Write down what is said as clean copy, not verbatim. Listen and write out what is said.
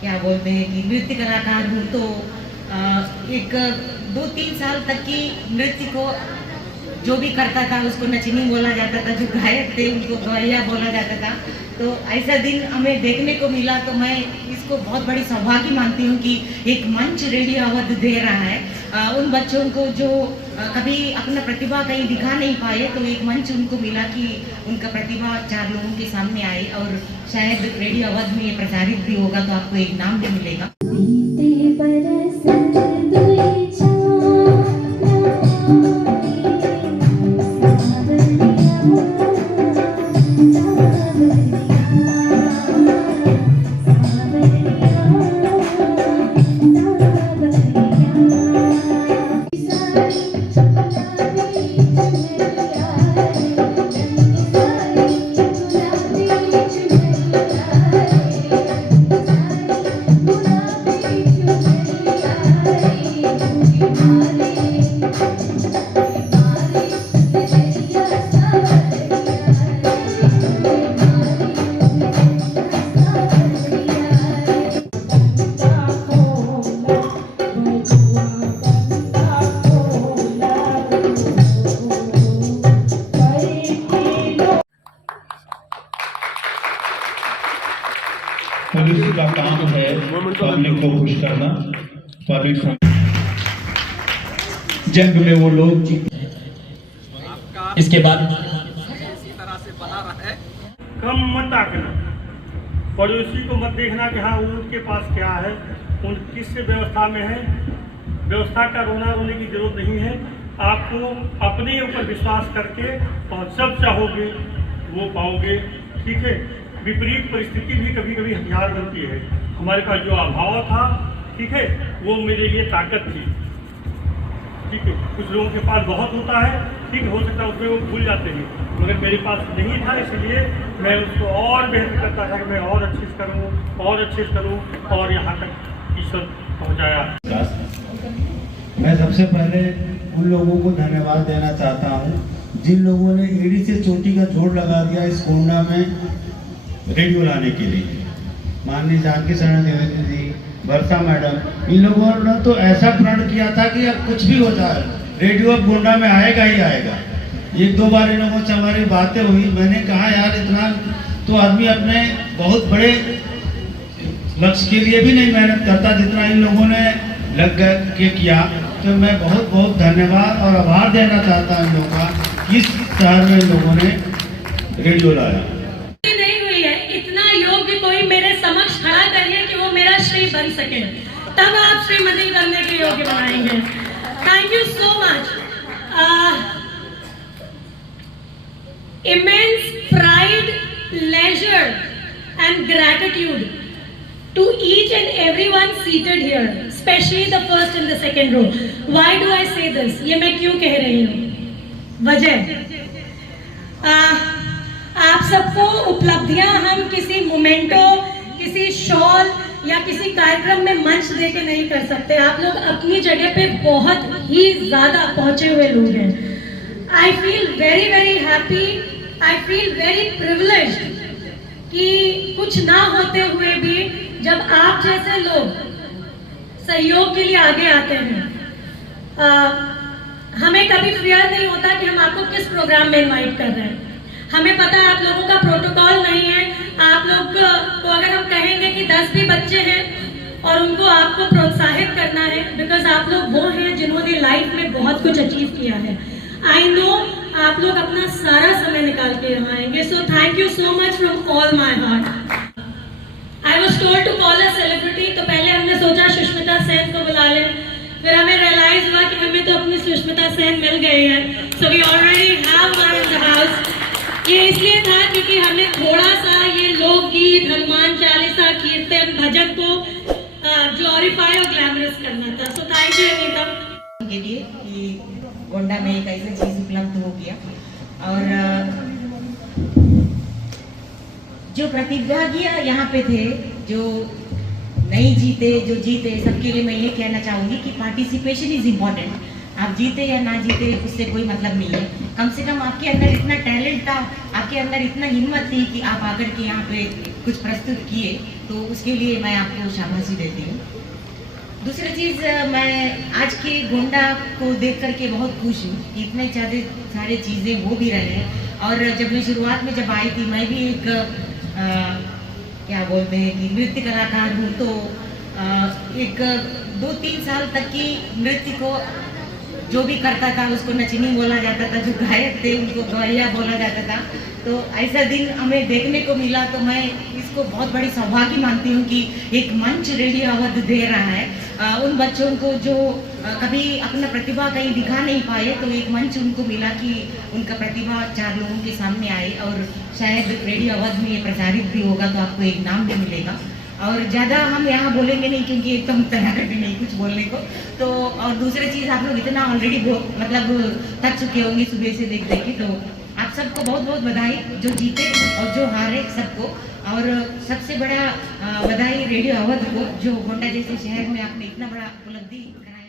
क्या बोलते हैं कि नृत्य कलाकार हूँ, तो एक 2-3 साल तक की नृत्य को जो भी करता था उसको नचनी बोला जाता था, जो गायक थे उनको गवैया बोला जाता था। तो ऐसा दिन हमें देखने को मिला, तो मैं इसको बहुत बड़ी सौभाग्य मानती हूँ कि एक मंच रेडियो अवध दे रहा है उन बच्चों को जो कभी अपना प्रतिभा कहीं दिखा नहीं पाए, तो एक मंच उनको मिला कि उनका प्रतिभा 4 लोगों के सामने आए, और शायद रेडियो अवध में ये प्रचारित भी होगा तो आपको एक नाम भी मिलेगा। पुलिस का काम है पब्लिक को खुश करना, पब्लिक जंग में वो लोग जीते। इसके बाद इसी तरह से बना रहे। कम मत आंकना, पड़ोसी को मत देखना कि हाँ उनके पास क्या है, उन किस व्यवस्था में है। व्यवस्था का रोना रोने की जरूरत नहीं है। आपको अपने ऊपर विश्वास करके और जब चाहोगे वो पाओगे। ठीक है, विपरीत परिस्थिति भी कभी कभी हथियार बनती है। हमारे पास जो अभाव था, ठीक है, वो मेरे लिए ताकत थी। ठीक है, कुछ लोगों के पास बहुत होता है, ठीक हो सकता है उसमें वो भूल जाते हैं, मगर मेरे पास नहीं था, इसलिए मैं उसको और बेहतर करता था कि मैं और अच्छे से करूँ और अच्छे से करूँ, और यहाँ तक ईश्वर पहुँचाया। मैं सबसे पहले उन लोगों को धन्यवाद देना चाहता हूँ जिन लोगों ने एड़ी से चोटी का जोड़ लगा दिया इस कोरोना में रेडियो लाने के लिए। माननीय जानकी शरण देवेंद्र जी, वर्षा मैडम, इन लोगों ने तो ऐसा प्रण किया था कि अब कुछ भी हो जाए रेडियो अब गोंडा में आएगा ही आएगा। 1-2 बार इन लोगों से हमारी बातें हुई, मैंने कहा यार इतना तो आदमी अपने बहुत बड़े लक्ष्य के लिए भी नहीं मेहनत करता जितना इन लोगों ने लग के किया। तो मैं बहुत बहुत धन्यवाद और आभार देना चाहता हूँ इन लोगों का, किस शहर में इन लोगों ने रेडियो लाया। कोई मेरे समक्ष खड़ा करिए कि वो मेरा श्री बन सके, तब आप श्रीमती करने के योग्य बनाएंगे। Thank you so much. Immense pride, pleasure and gratitude to each and everyone seated here, especially the first and the second row. Why do I say this? ये मैं क्यों कह रही हूँ? वजह आप सबको उपलब्धियां हम किसी मोमेंटो, किसी शॉल या किसी कार्यक्रम में मंच देके नहीं कर सकते। आप लोग अपनी जगह पे बहुत ही ज्यादा पहुंचे हुए लोग हैं। I feel very very happy, I feel very privileged कि कुछ ना होते हुए भी जब आप जैसे लोग सहयोग के लिए आगे आते हैं, हमें कभी फियर नहीं होता कि हम आपको किस प्रोग्राम में इनवाइट कर रहे हैं। हमें पता है आप लोगों का प्रोटोकॉल नहीं है। आप लोग को अगर हम कहेंगे कि 10 भी बच्चे हैं और उनको आपको प्रोत्साहित करना है, बिकॉज आप लोग वो हैं जिन्होंने लाइफ में बहुत कुछ अचीव किया है। आई नो आप लोग अपना सारा समय निकाल के यहाँ आएंगे, so thank you so much from all my heart. I was told to call a celebrity, तो पहले हमने सोचा सुष्मिता सेन को बुला लें, फिर हमें रियलाइज हुआ कि हमें तो अपनी सुष्मिता सेन मिल गई है, so we already have one in the house. ये इसलिए था क्योंकि हमने थोड़ा सा ये लोकगीत, हनुमान चालीसा, कीर्तन, भजन को ग्लोरीफाई और ग्लैमरस करना था। सो थैंक यू अनीता के लिए कि गोंडा में एक ऐसी चीज उपलब्ध हो गया। और जो प्रतिभागी यहाँ पे थे, जो नहीं जीते, जो जीते, सबके लिए मैं ये कहना चाहूंगी कि पार्टिसिपेशन इज इम्पोर्टेंट। आप जीते या ना जीते उससे कोई मतलब नहीं है, कम से कम आपके अंदर इतना टैलेंट था, आपके अंदर इतना हिम्मत थी कि आप आकर के यहाँ पे कुछ प्रस्तुत किए, तो उसके लिए मैं आपको शाबाशी देती हूँ। दूसरी चीज़, मैं आज के गोंडा को देख करके बहुत खुश हूँ कि इतने सारे चीज़ें हो भी रहे हैं। और जब मैं शुरुआत में जब आई थी, मैं भी एक क्या बोलते हैं कि नृत्य कलाकार हूँ, तो एक 2-3 साल तक की नृत्य को जो भी करता था उसको नचनी बोला जाता था, जो गायक थे उनको गवैया बोला जाता था। तो ऐसा दिन हमें देखने को मिला, तो मैं इसको बहुत बड़ी सौभाग्य मानती हूँ कि एक मंच रेडियो अवध दे रहा है उन बच्चों को जो कभी अपना प्रतिभा कहीं दिखा नहीं पाए, तो एक मंच उनको मिला कि उनका प्रतिभा 4 लोगों के सामने आए। और शायद रेडियो अवध में ये प्रसारित भी होगा, तो आपको एक नाम भी मिलेगा। और ज़्यादा हम यहाँ बोलेंगे नहीं, क्योंकि एक तो हम तैयार भी नहीं कुछ बोलने को। तो और दूसरी चीज़, आप लोग इतना ऑलरेडी मतलब थक चुके होंगे सुबह से देख देख के, तो आप सबको बहुत बहुत बधाई, जो जीते और जो हारे सबको। और सबसे बड़ा बधाई रेडियो अवध को, जो गोंडा जैसे शहर में आपने इतना बड़ा उपलब्धि कराया।